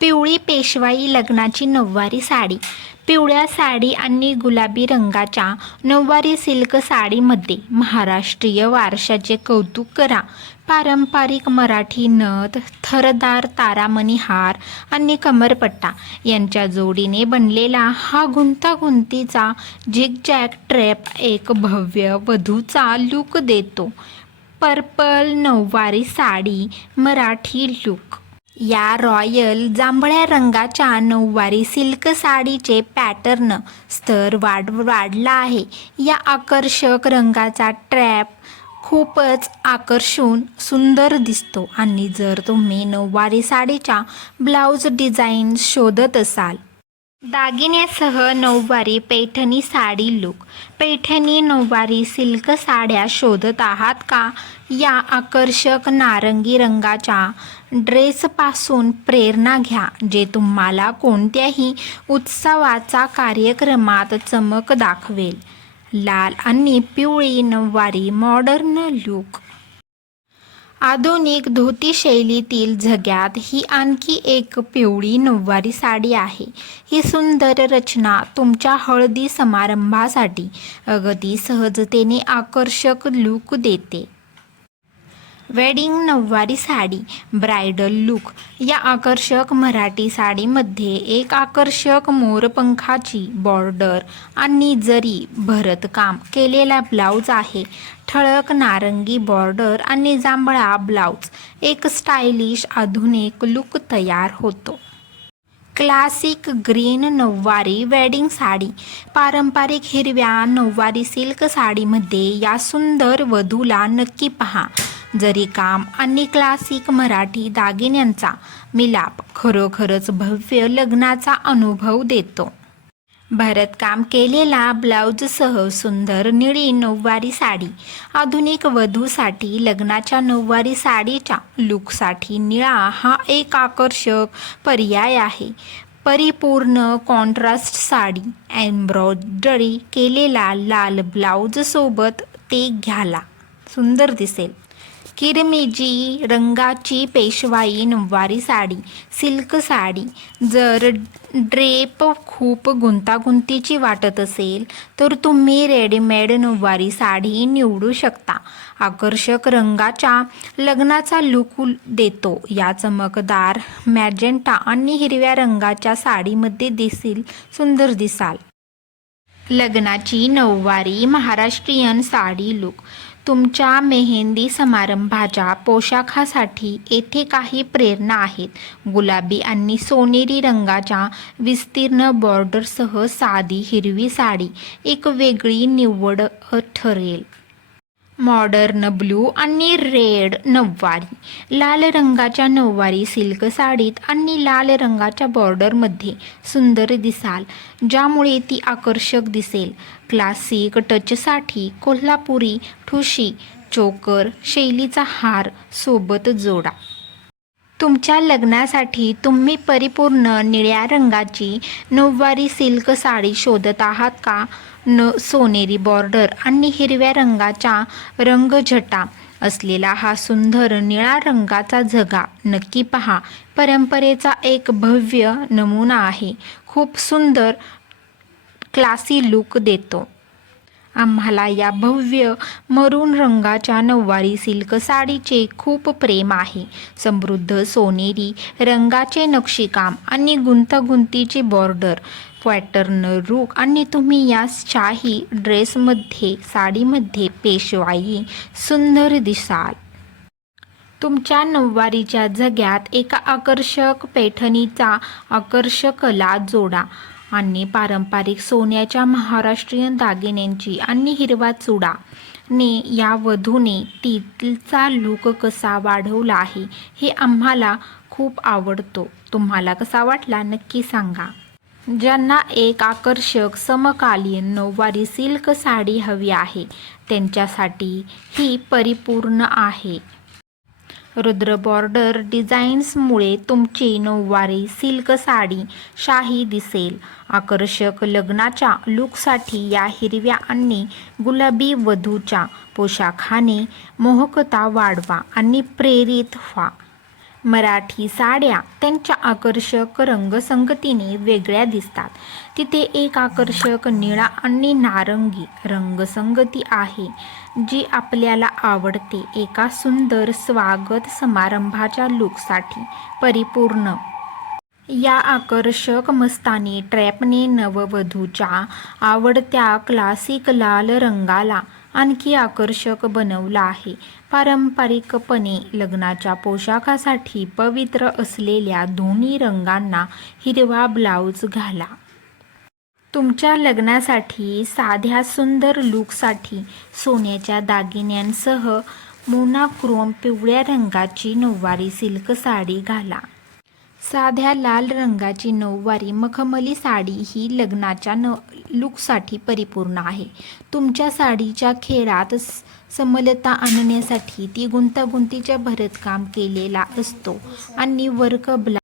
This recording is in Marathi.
पिवळी पेशवाई लग्नाची नऊवारी साडी. पिवळ्या साडी आणि गुलाबी रंगाच्या नऊवारी सिल्क साडीमध्ये महाराष्ट्रीय वारशाचे कौतुक करा. पारंपरिक मराठी नथ, थरदार तारामणी हार आणि कमरपट्टा यांच्या जोडीने बनलेला हा गुंतागुंतीचा झिगझॅग ट्रॅप एक भव्य वधूचा लूक देतो. पर्पल नऊवारी साडी मराठी लूक. या रॉयल जांभळ्या रंगाच्या नऊवारी सिल्क साडीचे पॅटर्न स्तर वाढला आहे. या आकर्षक रंगाचा ट्रॅप खूपच आकर्षून सुंदर दिसतो आणि जर तुम्ही नऊवारी साडीच्या ब्लाउज डिझाईन शोधत असाल, दागिन्यासह नऊवारी पैठणी साडी लूक. पैठणी नऊवारी सिल्क साड्या शोधत आहात का? या आकर्षक नारंगी रंगाच्या ड्रेसपासून प्रेरणा घ्या, जे तुम्हाला कोणत्याही उत्सवाचा कार्यक्रमात चमक दाखवेल. लाल आणि पिवळी नऊवारी मॉडर्न लूक. आधुनिक धोती शैलीतील झग्यात ही आणखी एक पिवळी नऊवारी साडी आहे. ही सुंदर रचना तुमच्या हळदी समारंभासाठी अगदी सहजतेने आकर्षक लूक देते. वेडिंग नऊवारी साडी ब्रायडल लूक. या आकर्षक मराठी साडीमध्ये एक आकर्षक मोरपंखाची बॉर्डर आणि जरी भरतकाम केलेला ब्लाउज आहे. ठळक नारंगी बॉर्डर आणि जांभळा ब्लाउज एक स्टायलिश आधुनिक लूक तयार होतो. क्लासिक ग्रीन नऊवारी वेडिंग साडी. पारंपरिक हिरव्या नऊवारी सिल्क साडीमध्ये या सुंदर वधूला नक्की पहा. जरी काम आणि क्लासिक मराठी दागिन्यांचा मिलाप खरोखरच भव्य लग्नाचा अनुभव देतो. भरतकाम केलेला ब्लाउजसह सुंदर निळी नऊवारी साडी. आधुनिक वधूसाठी लग्नाच्या नऊवारी साडीच्या लूकसाठी निळा हा एक आकर्षक पर्याय आहे. परिपूर्ण कॉन्ट्रास्ट साडी एम्ब्रॉयडरी केलेला लाल ब्लाउजसोबत ते घ्याला सुंदर दिसेल. किरमिजी रंगाची पेशवाई नऊवारी साडी सिल्क साडी. जर ड्रेप खूप गुंतागुंतीची वाटत असेल तर तुम्ही रेडीमेड नऊवारी साडी निवडू शकता. आकर्षक रंगाच्या लग्नाचा लूक देतो. या चमकदार मॅजेंटा आणि हिरव्या रंगाच्या साडीमध्ये देखील सुंदर दिसाल. लग्नाची नऊवारी महाराष्ट्रीयन साडी लूक. तुमच्या मेहंदी समारंभाच्या पोशाखासाठी येथे काही प्रेरणा आहेत. गुलाबी आणि सोनेरी रंगाच्या विस्तीर्ण बॉर्डरसह साधी हिरवी साडी एक वेगळी निवड ठरेल. मॉडर्न ब्लू आणि रेड नऊवारी. लाल रंगाच्या नऊवारी सिल्क साडीत आणि लाल रंगाच्या बॉर्डरमध्ये सुंदर दिसाल, ज्यामुळे ती आकर्षक दिसेल. क्लासिक टचसाठी कोल्हापुरी ठुशी चोकर शैलीचा हार सोबत जोडा. तुमच्या लग्नासाठी तुम्ही परिपूर्ण निळ्या रंगाची नऊवारी सिल्क साडी शोधत आहात का? सोनेरी बॉर्डर आणि हिरव्या रंगाच्या रंगछटा असलेला हा सुंदर निळा रंगाचा झगा नक्की पहा. परंपरेचा एक भव्य नमुना आहे. खूप सुंदर क्लासी लूक देतो. आम्हाला या भव्य मरून रंगाच्या नऊवारी सिल्क साडीचे खूप प्रेम आहे. समृद्ध सोनेरी रंगाचे नक्षीकाम आणि गुंतागुंतीचे बॉर्डर पॅटर्न रूक आणि तुम्ही या शाही ड्रेसमध्ये साडीमध्ये पेशवाई सुंदर दिसाल. तुमच्या नऊवारीच्या झग्यात एका आकर्षक पैठणीचा आकर्षकला जोडा आणि पारंपरिक सोन्याच्या महाराष्ट्रीयन दागिन्यांची आणि हिरवा चुडा ने या वधूने तिचा लूक कसा वाढवला आहे हे आम्हाला खूप आवडतो. तुम्हाला कसा वाटला नक्की सांगा. ज्यांना एक आकर्षक समकालीन नऊवारी सिल्क साडी हवी आहे त्यांच्यासाठी ही परिपूर्ण आहे. रुद्र बॉर्डर डिझाईन्समुळे तुमची नऊवारी सिल्क साडी शाही दिसेल. आकर्षक लग्नाच्या लूकसाठी या हिरव्या आणि गुलाबी वधूच्या पोशाखाने मोहकता वाढवा आणि प्रेरित व्हा. मराठी साड्या त्यांच्या आकर्षक रंगसंगतीने वेगळ्या दिसतात. तिथे एक आकर्षक निळा आणि नारंगी रंगसंगती आहे जी आपल्याला आवडते. एका सुंदर स्वागत समारंभाच्या लूकसाठी परिपूर्ण. या आकर्षक मस्तानी ट्रॅपने नववधूच्या आवडत्या क्लासिक लाल रंगाला आणखी आकर्षक बनवलं आहे. पारंपरिकपणे लग्नाच्या पोशाखासाठी पवित्र असलेल्या दोन्ही रंगांना हिरवा ब्लाऊज घाला. तुमच्या लग्नासाठी साध्या सुंदर लूकसाठी सोन्याच्या दागिन्यांसह मोनोक्रोम पिवळ्या रंगाची नऊवारी सिल्क साडी घाला. साध्या लाल रंगाची नऊवारी मखमली साडी ही लग्नाच्या लूकसाठी परिपूर्ण आहे. तुमच्या साडीच्या खेळात समलता आणण्यासाठी ती गुंतागुंतीच्या भरतकाम केलेला असतो आणि वर्क